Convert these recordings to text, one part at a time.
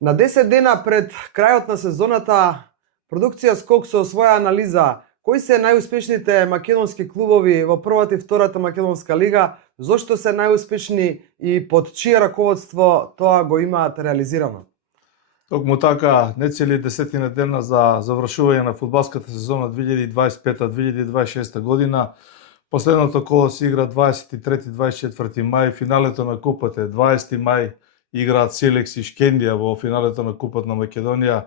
На 10 дена пред крајот на сезоната, продукција Скок со своја анализа кои се најуспешните македонски клубови во првата и втората македонска лига, зошто се најуспешни и под чие раководство тоа го имаат реализирано. Токму така, не цели 10 дена за завршување на фудбалската сезона 2025-2026 година. Последното коло се игра 23-24 мај, финалето на купата е 20 мај, играат Селекс и Шкендија во финалето на Купот на Македонија,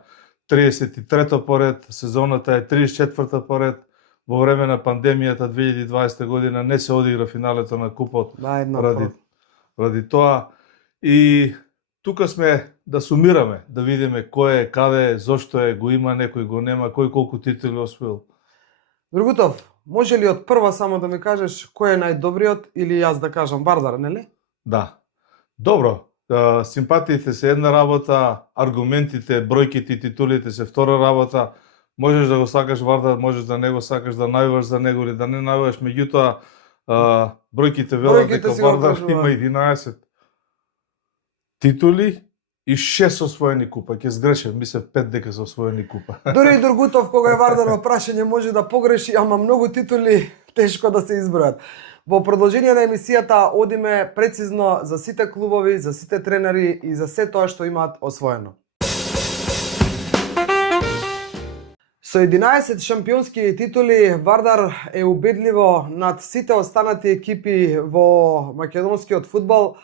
33-то поред, сезоната е 34-та поред, во време на пандемијата 2020 година не се одигра финалето на Купот ради тоа. И тука сме да сумираме, да видиме кој е, каде е, зошто е, го има некој, го нема, кој колку титули освоил. Другутов, може ли од прва само да ми кажеш кој е најдобриот или јас да кажам Вардар, нели? Да. Добро. Симпатиите се една работа, аргументите, бројките и титулите се втора работа. Можеш да го сакаш Вардар, можеш да не го сакаш, да најуваш за него или да не најуваш, меѓутоа бројките велат дека Вардар има 11 титули и 6 освоени купа. Ќе сгрешев, мислев 5 дека се освоени купа. Дори и Другутов кога е Вардар во прашање може да погреши, ама многу титули тешко да се избројат. Во продолжение на емисијата одиме прецизно за сите клубови, за сите тренери и за се тоа што имаат освоено. Со 11 шампионски титули, Вардар е убедливо над сите останати екипи во македонскиот фудбал.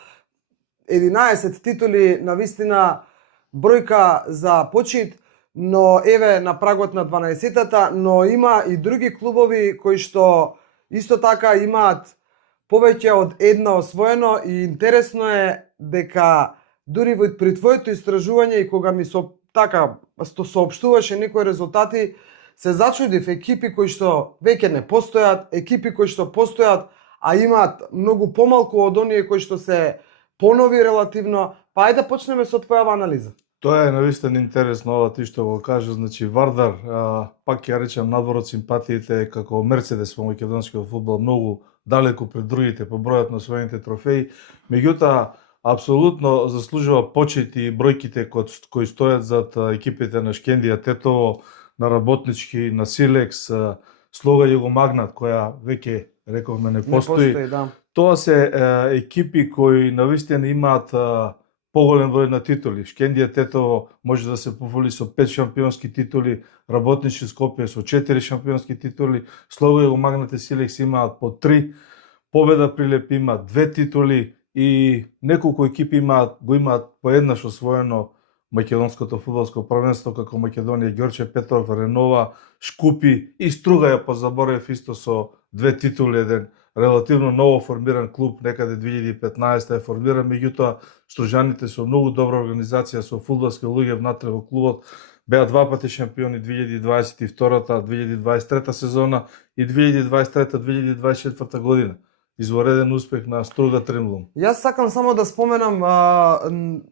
11 титули, навистина бројка за почит, но еве на прагот на 12-тата, но има и други клубови кои што исто така имаат повеќе од една освоено и интересно е дека дури при твоето истражување и кога ми соопштуваше некои резултати, се зачудив екипи кои што веќе не постојат, екипи кои што постојат, а имаат многу помалку од оние кои што се понови релативно. Па ајде да почнеме со твојава анализа. Тоа е навистина интересно ова ти што го кажа, значи Вардар, пак ќе речам надвор од симпатиите како Мерцедес во македонскиот фудбал, многу далеку пред другите по бројот на своите трофеи, меѓутоа апсолутно заслужува почит и бројките кои стојат зад екипите на Шкендија, Тетово, на Работнички, на Силекс, Слога Југомагнат, која веќе рековме не постои. Да. Тоа се екипи кои навистина имаат поголем број на титули. Шкендија Тетово може да се пофоли со 5 шампионски титули, Работнички Скопје со 4 шампионски титули, Слога Југомагнат и Силекс имаат по 3, Победа Прилеп има 2 титули и неколку екипи го имаат поеднаш освоено македонското фудбалско првенство како Македонија, Ѓорче Петров, Ренова, Шкупи и Струга ја позаборев исто со 2 титули, еден релативно ново формиран клуб, некаде 2015 е формиран, меѓутоа стружаните со многу добра организација, со фудбалски луѓе внатре во клубот, беа два пати шампиони 2022-та, 2023-та сезона и 2023-2024 година. Извореден успех на Струга Тримлум. Јас сакам само да споменам,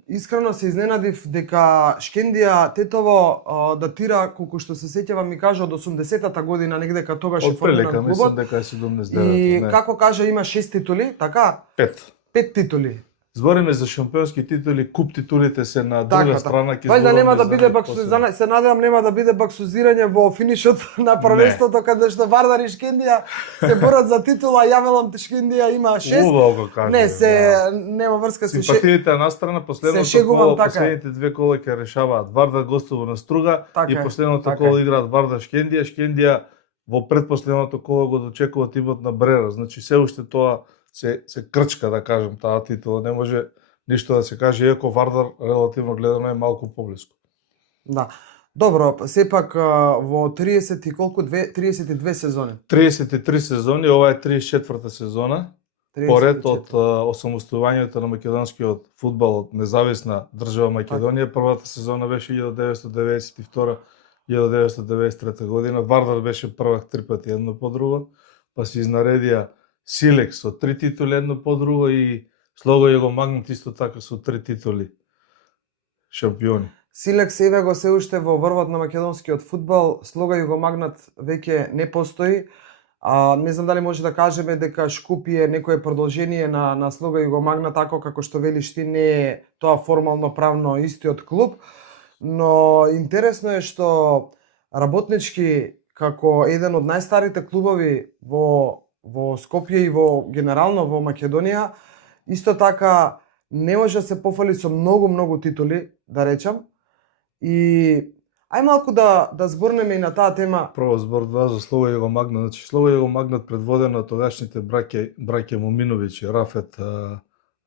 искрено се изненадив дека Шкендија Тетово датира, колку што се сеќавам ми кажа, од 80-та година, негде кога тогаш е формиран клубот. Мислам дека е 79-та. И како кажа има 6 титули, така? 5 титули. Збориме за шампионски титули, куп титулите се на друга страна, ќе збориме. Нема да биде се надевам нема да биде баксузирање во финишот на првенството каде што Вардар и Шкендија се борат за титула, ја велам Шкендија има 6. Убаво го кажа. Не, нема врска се симпатиите на страна, последните 2 кола ќе решаваат. Вардар гостува на Струга и последното коло играат Вардар Шкендија. Шкендија во предпоследното коло го дочекува тимот на Брера. Значи се уште тоа се крчка, да кажем, таа титула. Не може ништо да се каже, иако Вардар релативно гледано е малку поблиску. Да. Добро, сепак во 30 и колку 32 сезони. 33 сезони, ова е 34-та сезона. Поред од осамостојувањето на македонскиот фудбал од независна држава Македонија. Првата сезона беше 1992-1993 година. Вардар беше првак 3 пати едно по друго, па се изнаредија Силекс со 3 титули едно по друго и Слога Југомагнат исто така со 3 титули шампиони. Силекс еве го се уште во врвот на македонскиот фудбал, Слога Југомагнат веќе не постои. Не знам дали може да кажеме дека Шкупи е некое продолжение на Слога Југомагна, тако како што велиш ти, не е тоа формално правно истиот клуб, но интересно е што Работнички како еден од најстарите клубови во Скопје и генерално во Македонија, исто така не може да се пофали со многу титули, да речам. И ај малку да зборнеме и на таа тема. Прво збор два за Слога Југомагна. Значи Слога Југомагна предводено од тогашните браќа Моминовиќи, Рафет,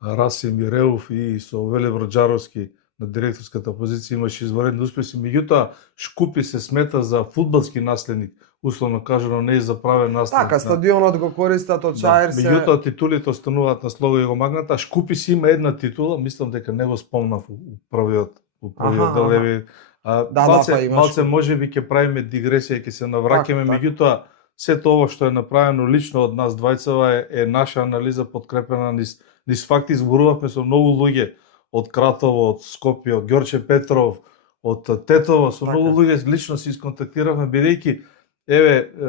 Расим Иреов и со Велибор Џаровски на директорската позиција имаше изваредни успеси. Меѓутоа Шкупи се смета за фудбалски наследник, условно кажано, не и за правен наследник. Така, стадионот го користат од Чаир се. Меѓутоа титулите остануваат на Слога Југомагната, а Шкупи си има една титула, мислам дека не го спомнав у првиот дел. Малце можеби ќе правиме дигресија и ќе се навраќаме, меѓутоа сето ово што е направено лично од нас двајцава е наша анализа подкрепена низ факти. Зборувавме со многу луѓе од Кратово, од Скопје, од Ѓорче Петров, од Тетово, со многу луѓе лично се исконтактиравме, бидејќи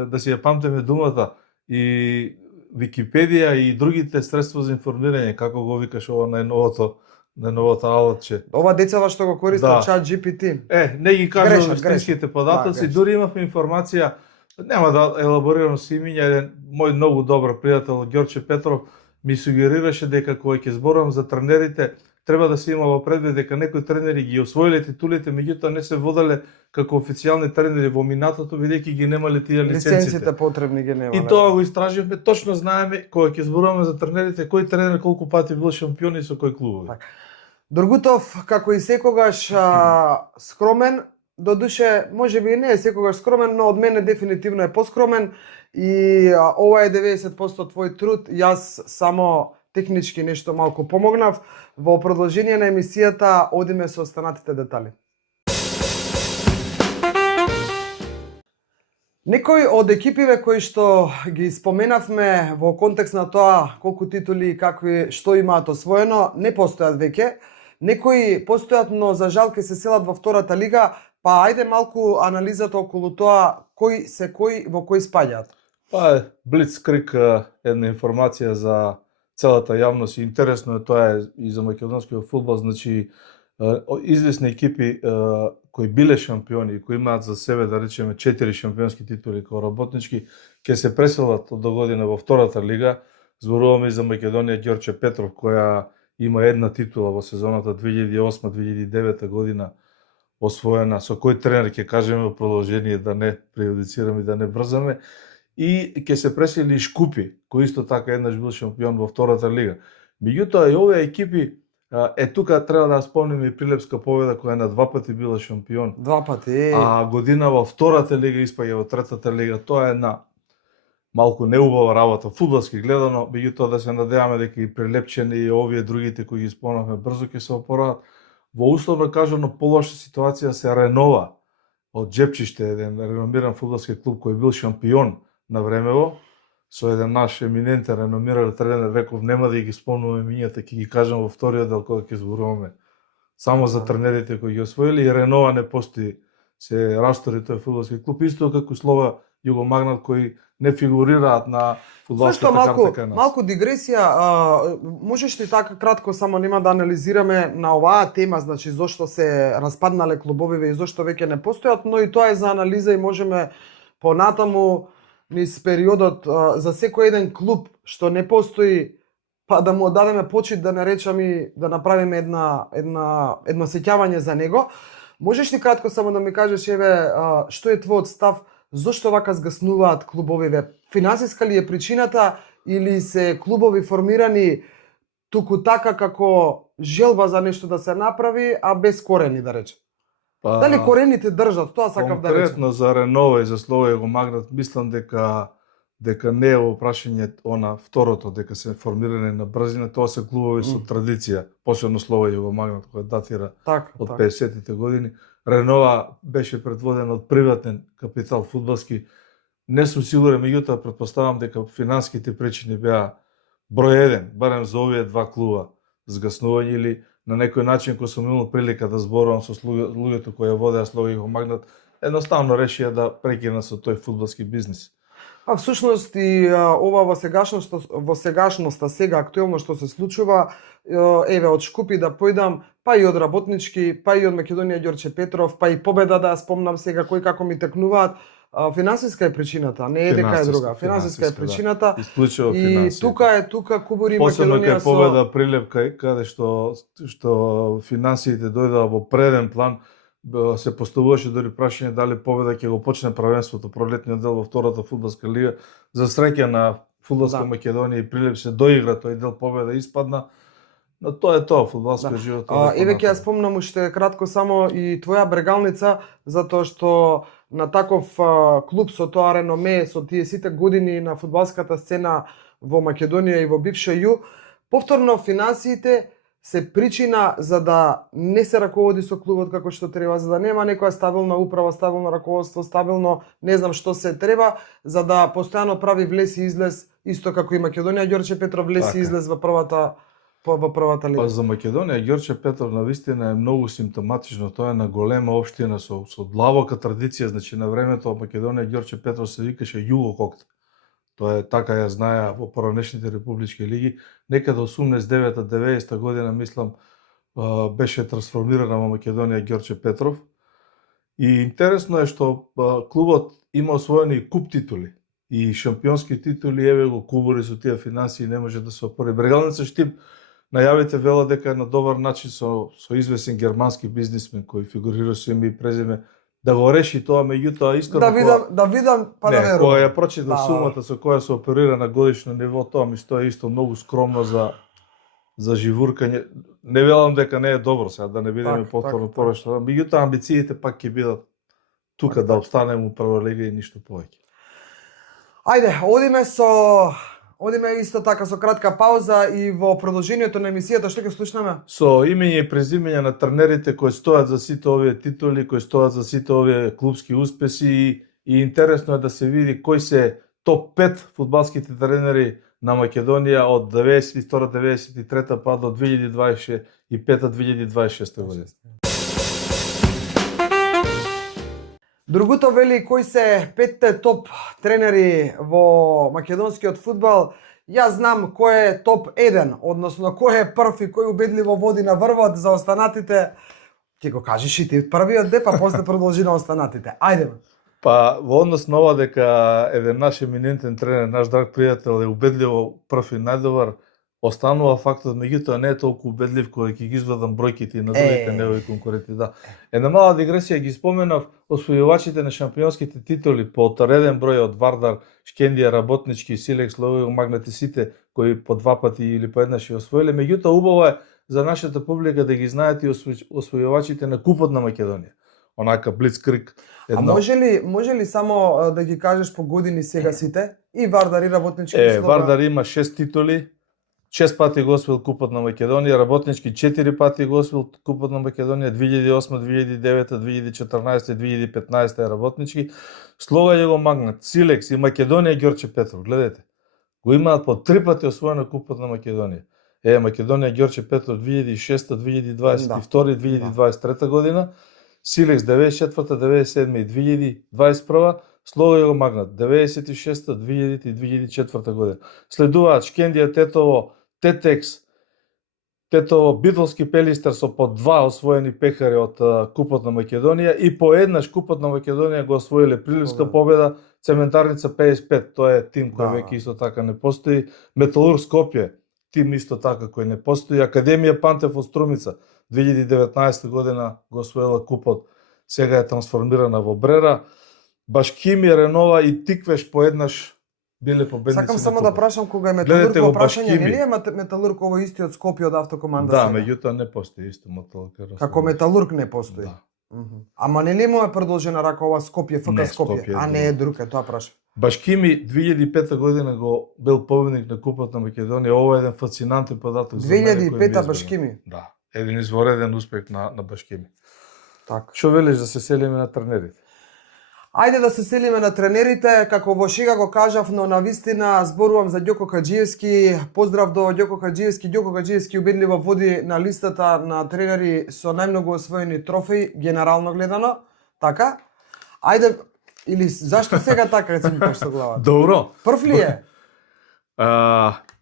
да си ја памтиме думата и Википедија и другите средства за информирање, како го викаш ова најновото алатче. Ова децава што го користат чат GPT. Не ги кажа вистинските податоци, дури имавме информација, нема да елаборирам со имиња, еден мој многу добар пријател Ѓорче Петров ми сугерираше дека кога ќе зборувам за тренерите, треба да се има во предвид дека некои тренери ги освоиле титулите, меѓутоа не се воделе како официјални тренери во минатото, бидејќи ги немале тие лиценците потребни ги немале. И тоа го истраживме, точно знаеме кога ќе зборуваме за тренерите, кој тренер колку пати бил шампион и со кој клубови. Дургутов, како и секогаш скромен, додуше можеби не е секогаш скромен, но од мене дефинитивно е поскромен и ова е 90% твој труд. Јас само технички нешто малку помогнав. Во продолжение на емисијата одиме со останатите детали. Некои од екипиве кои што ги споменавме во контекст на тоа колку титули и што имаат освоено, не постојат веќе. Некои постојат, но за жал ке се селат во втората лига, па ајде малку анализата околу тоа кои во кои спаѓаат. Блицкриг една информација за целата јавност и интересно е тоа и за македонскиот фудбал, значи известни екипи кои биле шампиони и кои имаат за себе, да речеме, 4 шампионски титули како Работнички, ќе се преселат од догодина во втората лига. Зборуваме и за Македонија Ѓорче Петров, која има една титула во сезоната 2008-2009 година освоена, со кој тренер ќе кажеме во продолжение, да не преюдицираме и да не брзаме. И ќе се пресели Шкупи, кој исто така еднаш бил шампион во втората лига. Меѓутоа и овие екипи, тука треба да спомниме и Прилепска победа, која на 2 пати била шампион. 2 пати. А година во втората лига испаѓа во третата лига. Тоа е една малку неубава работа, фудбалски гледано, меѓутоа да се надеваме дека и Прилепчени и овие другите кои ги спомнавме брзо ќе се опорават. Во условно кажано полоша ситуација се Ренова од Джепчиште, еден реномиран фудбалски клуб кој бил шампион на времево, со еден наш еминентен реномиран тренер, реков нема да ги спомнуваме имињата, ќе ги кажам во вториот дел кога ќе зборуваме само за тренерите кои ги освоили. И Ренова не постои, се растори тој фудбалски клуб, исто како Слога Југомагна кои не фигурираат на фудбалската карта кај нас. Малку дигресија, можеш ли така кратко, само нема да анализираме на оваа тема, значи зошто се распаднале клубовиве и зошто веќе не постојат, но и тоа е за анализа и можеме понатаму низ периодот за секој еден клуб што не постои, па да му дадеме почит, да не речам и да направиме едно сеќавање за него. Можеш ли кратко само да ми кажеш, што е твојот став, зошто вака згаснуваат клубовиве? Финансиска ли е причината или се клубови формирани туку така како желба за нешто да се направи, а без корени, да речем? Дали корените држат, тоа сакав да речем. Конкретно за Ренова и за Слога Југомагна, мислам дека не е во прашање второто, дека се формирани на брзина, тоа се клубови со традиција, посебно Слога Југомагна, која датира од 50-тите години. Ренова беше предводен од приватен капитал фудбалски. Не сум сигурен, меѓутоа претпоставам дека финанските причини беа број 1, барем за овие два клуба, згаснување или на некој начин кој сум имал прилика да зборувам со луѓето кои ја водеа Слога Југомагна, едноставно решија да прекинат со тој фудбалски бизнис. А всушност и ова во сегашноста сега актуелно што се случува, еве од Шкупи да појдам, па и од Работнички, па и од Македонија Ѓорче Петров, па и Победа да ја спомнам сега кои како ми текнуваат. Финансиска е причината, не е дека е друга. Финансиска е причината. Да. Исклучиво И финансите. тука Кубури Посебно Македонија кај Победа Прилеп каде што финансиите дојдоа во преден план, се поставуваше дори прашање дали Победа ќе го почне првенството пролетниот дел во втората фудбалска лига. За среќа на фудбалска Македонија и Прилеп се доигра тој дел, Победа испадна. Но тоа е тоа, фудбалскиот живот. Еве ќе ја спомнам уште кратко само и твоја Брегалница, затоа што на таков клуб со тоа реноме, со тие сите години на фудбалската сцена во Македонија и во бивша ЈУ, повторно финансиите се причина за да не се раководи со клубот како што треба, за да нема некоја стабилна управа, стабилно раководство, стабилно не знам што се треба, за да постојано прави влез и излез, исто како и Македонија Ѓорче Петров влез и излез во првата лига. Па за Македонија Ѓорче Петров навистина е многу симптоматично, тоа е на голема општина со длабока традиција, значи на времето Македонија Ѓорче Петров се викаше Југококт. Тоа е така ја знаја во поранешните републички лиги, некаде 89-90 година мислам беше трансформирана во Македонија Ѓорче Петров. И интересно е што клубот има освоени и куп титули и шампионски титули, еве го Кубури со тие финансии не може да се опори. Брегалница Штип најавите вела дека е на добар начин со извесен германски бизнисмен кој фигурира со име и презиме да го реши тоа, меѓутоа искрено да видам па да верувам. Кога ја прочитав сумата со која се оперира на годишно ниво, тоа ми стои исто многу скромно за живуркање. Не велам дека не е добро сега да не бидеме повторно порешно, меѓутоа амбициите пак ќе бидат тука да обстанеме у прва лига и ништо повеќе. Ајде, одиме исто така со кратка пауза и во продолжението на емисијата што ќе слушнеме? Со имење и презимење на тренерите кои стојат за сите овие титули, кои стојат за сите овие клубски успеси и интересно е да се види кои се топ 5 фудбалските тренери на Македонија од 92-93 па до 2025-2026 година. Другото вели кои се 5-те топ тренери во македонскиот фудбал. Јас знам кој е топ 1, односно кој е прв и кој убедливо води на врвот за останатите. Ти го кажеш и ти првиот де, па после продолжи на останатите. Ајде. Па во однос на ова дека еден наш еминентен тренер, наш драг пријател е убедливо прв и најдобар, останува фактот, меѓутоа не е толку убедлив кој ќе ги извадам бројките и на другите негови конкуренти. Да. Една мала дигресија ги споменав освојувачите на шампионските титули по реден број од Вардар, Шкендија, Работнички, Силекс, Ловио, Магнати, сите кои по два пати или по еднаш ја освоиле. Меѓутоа убаво е за нашата публика да ги знаат и освојувачите на Купот на Македонија. Онака блицкриг. А може ли само да ги кажеш по години сега сите? И Вардар и Работнички. Вардар има 6 титули. 6 пати го освоил Купот на Македонија, Работнички 4 пати го освоил Купот на Македонија, 2008, 2009, 2014, 2015 е Работнички. Слогање го Магнат, Силекс и Македонија Ѓорче Петров. Гледате, го имаат по 3 пати освоено Купот на Македонија. Македонија Ѓорче Петров 2006, 2022, 2023 година, Силекс 94, 97 и 2021, слогање го Магнат 96, 2000 и 2004 година. Следуваат Шкендија, Тетово, Тетекс, Битолски Пелистер со по 2 освоени пехари од Купот на Македонија и по еднаш Купот на Македонија го освоиле Приливска Победа, Цементарница 55, тоа е тим кој веќе исто така не постои, Металург Скопје, тим исто така кој не постои, Академија Пантев од Струмица 2019 година го освоила Купот, сега е трансформирана во Брера, Башкими, Ренова и Тиквеш поеднаш биле победници. Сакам само да прашам кога е Металург во прашање, нели е Металург овој истиот Скопје од автокоманда? Да, меѓутоа не постои исто Металург. Како Металург не постои. Да. Ама нели му е продолжена рака ова Скопје, ФК Скопје, а не е друг, тоа прашам. Башкими 2005 година го бил победник на Купот на Македонија. Ова е еден фасцинантен податок за мене. 2005 Башкими. Да, еден извореден успех на Башкими. Така. Што велиш да се селиме на тренерите? Ајде да се селиме на тренерите, како во шега го кажав, но навистина зборувам за Ѓоко Каџиевски. Поздрав до Ѓоко Каџиевски. Ѓоко Каџиевски убедливо води на листата на тренери со најмногу освоени трофеи, генерално гледано. Така? Ајде, Или зашто сега така рецим ми со главата? Добро. Прв ли е?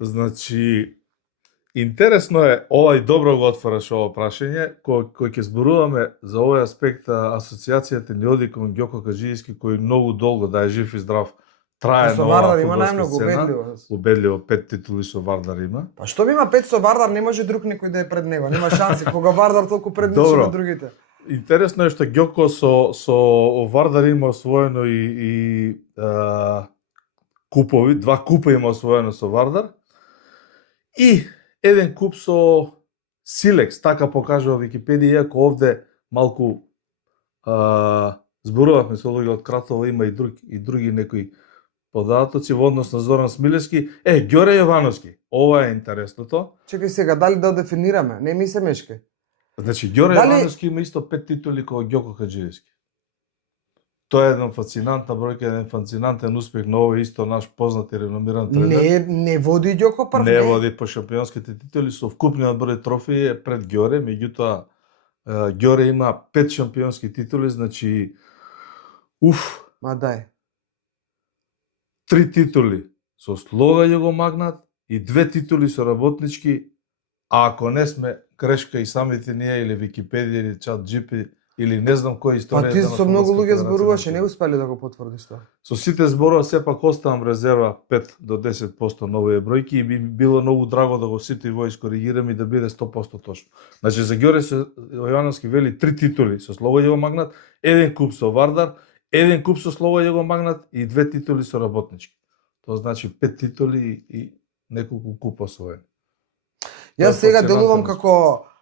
Значи, интересно е, овај добро го отвараш ова прашање, кој ќе зборуваме за овој аспект, асоциацијата ни оди кон Ѓоко Каджиевски, кој многу долго, да е жив и здрав, трае Со на оваа Вардар има фудбалска најмногу, сцена. убедливо. Убедливо 5 титули со Вардар има. Па што би има 5 со Вардар, не може друг некој да е пред него. Нема шанси, кога Вардар толку предничи Добро. на другите. Интересно е што Ѓоко со Вардар има освоено и купови, 2 купа има освоено со Вардар. И еден куп со Силекс, така покажува Википедија, иако овде малку зборувавме со луѓе од Кратово, има и други некои податоци во однос на Зоран Смилевски. Ѓоре Јовановски, ова е интересното. Чекај сега, дали да дефинираме? Не ми се мешке. Значи, Ѓоре Дали- Јовановски има исто 5 титули како Ѓоко Каджиевски. Тоа е една фасцинантна бројка, еден фасцинантен успех на овој исто наш познат и реномиран тренер. Не води Ѓоко прв, Не води по шампионските титули, со вкупниот број трофеи е пред Ѓоре, меѓутоа Ѓоре има 5 шампионски титули, значи Ма дај. 3 титули со слога ја го магнат и 2 титули со работнички, а ако не сме грешка и самите ние или Википедија или ChatGPT или не знам кој историја. Па ти со многу луѓе зборуваше, не успели да го потврдиш тоа. Со сите зборува сепак оставам резерва 5 до 10% на овие бројки и би било многу драго да го сите во искоригирам и да биде 100% точно. Значи за Ѓоре Јовановски вели 3 титули со слога ја го магнат, еден куп со Вардар, еден куп со слога ја го магнат и 2 титули со работнички. Тоа значи 5 титули и неколку купа освоени. Јас сега фасцинантен делувам успех.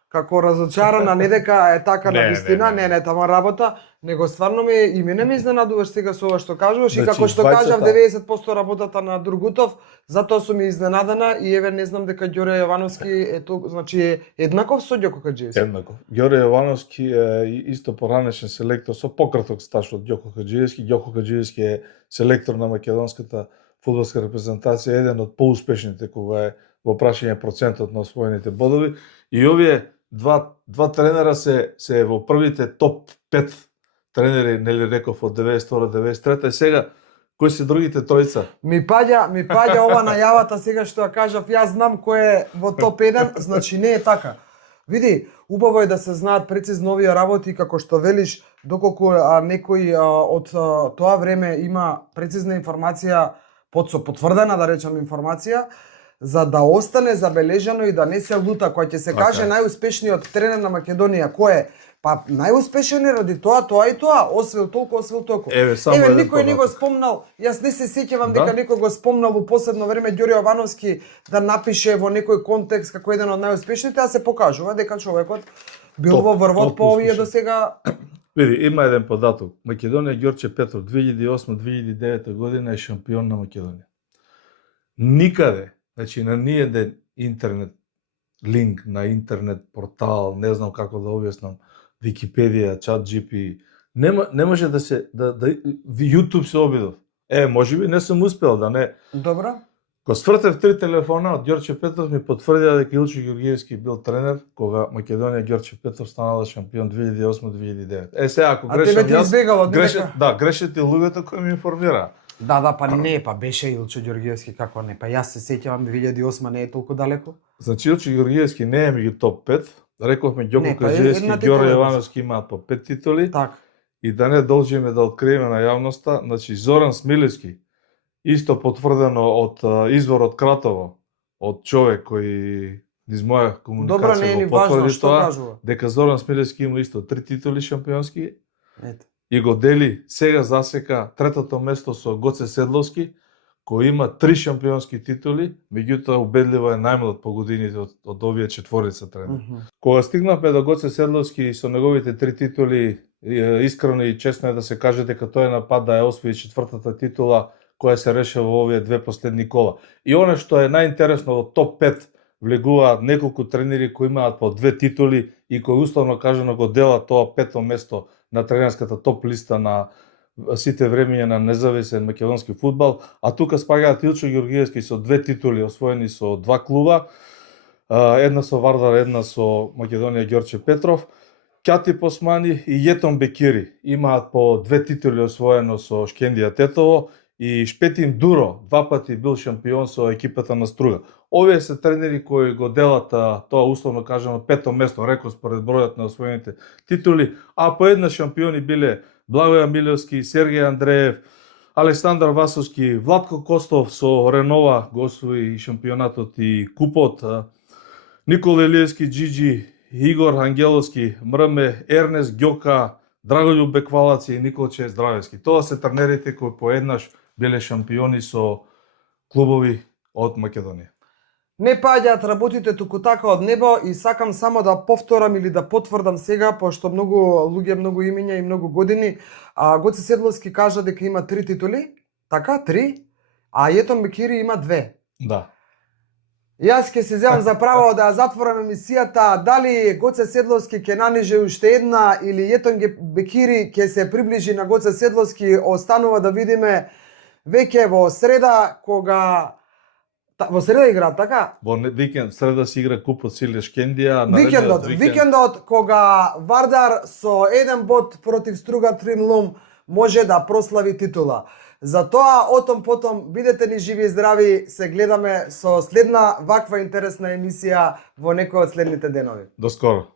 како разочарана, не дека е така Не, на вистина, не. не, тама работа, него стварно и мене ме изненадуваш сега со ова што кажуваш и Значи, како што двајцата- кажав 90% работата на Другутов, затоа сум изненадана и еве не знам дека Ѓоре Јовановски е толку, значи е еднаков со Ѓоко Каджиевски. Еднаков. Ѓоре Јовановски е исто поранешен селектор со пократок стаж од Ѓоко Каджиевски. Ѓоко Каджиевски е селектор на македонската фудбалска репрезентација, еден од поуспешните кога е во прашање процентот на освоените бодови. И овие два тренера се во првите топ 5 тренери, нели реков, од 92-93 и сега кои се другите тројца? Ми паѓа ова најавата сега што ја кажав, јас знам кој е во топ 1, значи не е така. Види, убаво е да се знаат прецизно овие работи, како што велиш, доколку некој од тоа време има прецизна информација, потврдена, да речам, информација, за да остане забележано и да не се лута, кој ќе се Така каже е. најуспешниот тренер на Македонија, кој е? Па најуспешен е ради тоа и тоа, освил толку. Еве, само Еве, еден никој не го податок. спомнал, јас не се сеќавам Да. дека некој го спомнал во последно време Ѓоре Јовановски да напише во некој контекст како еден од најуспешните, а се покажува дека човекот бил Топ, во врвот топ по овие успешен. до сега. Види, има еден податок. Македонија Ѓорче Петров 2008-2009 година е шампион на Македонија. Никаде, значи на ниеден интернет линк, на интернет портал, не знам како да објаснам, Википедија, ChatGPT, не може да се YouTube се обидов. Можеби не сум успел да не. Добро. Кога свртев 3 телефона од Ѓорче Петров ми потврдија дека Илчо Ѓоргиевски бил тренер кога Македонија Ѓорче Петров станала шампион 2008-2009. Сега ако А тебе грешам ти јас, избегало од грешат и луѓето кои ми информираа. Да, па не, па беше Илчо Ѓоргиевски, како не, па јас се сеќавам 2008 не е толку далеко. Значи Илчо Ѓоргиевски не е меѓу топ 5. Рековме Не, Ѓоко па Каджиевски една и титула Ѓоре е Јовановски имаат по 5 титули. Така. И да не должиме да откриеме на јавноста, значи Зоран Смилевски, исто потврдено од извор од Кратово, од човек кој низ моја Добро, не е ни комуникација го важно потврди што тоа, кажува. дека Зоран Смилевски има исто 3 титули шампионски Ето. и го дели сега засека третото место со Гоце Седловски, кој има 3 шампионски титули, меѓутоа убедливо е најмлад по годините од овие четворица тренери. Кога стигнавме до Гоце Седловски со неговите 3 титули, искрено и честно е да се каже дека тој на пат да ја освои четвртата титула која се решава во овие 2 последни кола. И оно што е најинтересно, во топ 5 влегуваат неколку тренери кои имаат по 2 титули и кои условно кажано го делат тоа 5-то место на тренерската топ листа на сите времења на независен македонски фудбал, а тука спагаат Илчо Ѓоргиевски со 2 титули освоени со 2 клуба, една со Вардар, една со Македонија Ѓорче Петров. Ќати Посмани и Јетон Бекири имаат по 2 титули освоено со Шкендија Тетово и Шпетин Дуро 2 пати бил шампион со екипата на Струга. Овие се тренери кои го делат тоа условно кажано 5-то место, рекорд според бројот на освоените титули, а поеднаш шампиони биле Благој Амилевски, Сергеј Андреев, Александар Васовски, Владко Костов со Ренова го освои шампионатот и купот, Никола Илиевски, Джиджи, Игор Ангеловски, Мрме, Ернест Ѓока, Драголјуб Беквалац и Николче Здравевски. Тоа се тренерите кои поеднаш биле шампиони со клубови од Македонија. Не паѓаат работите туку така од небо и сакам само да повторам или да потврдам сега, пошто многу луѓе, многу имиња и многу години, Гоце Седловски кажа дека има 3 титули, така, 3, а Јетон Бекири има 2. Да. Јас ќе се земам за право да затворам емисијата, дали Гоце Седловски ќе наниже уште една или Јетон Бекири ќе се приближи на Гоце Седловски, останува да видиме веќе во среда, кога во среда игра, така? Во викенд, среда се игра купот Силе Шкендија, Викендот кога Вардар со 1 бод против Струга Тримлум може да прослави титула. Затоа, отом потом, бидете ни живи и здрави, се гледаме со следна ваква интересна емисија во некој од следните денови. До скоро.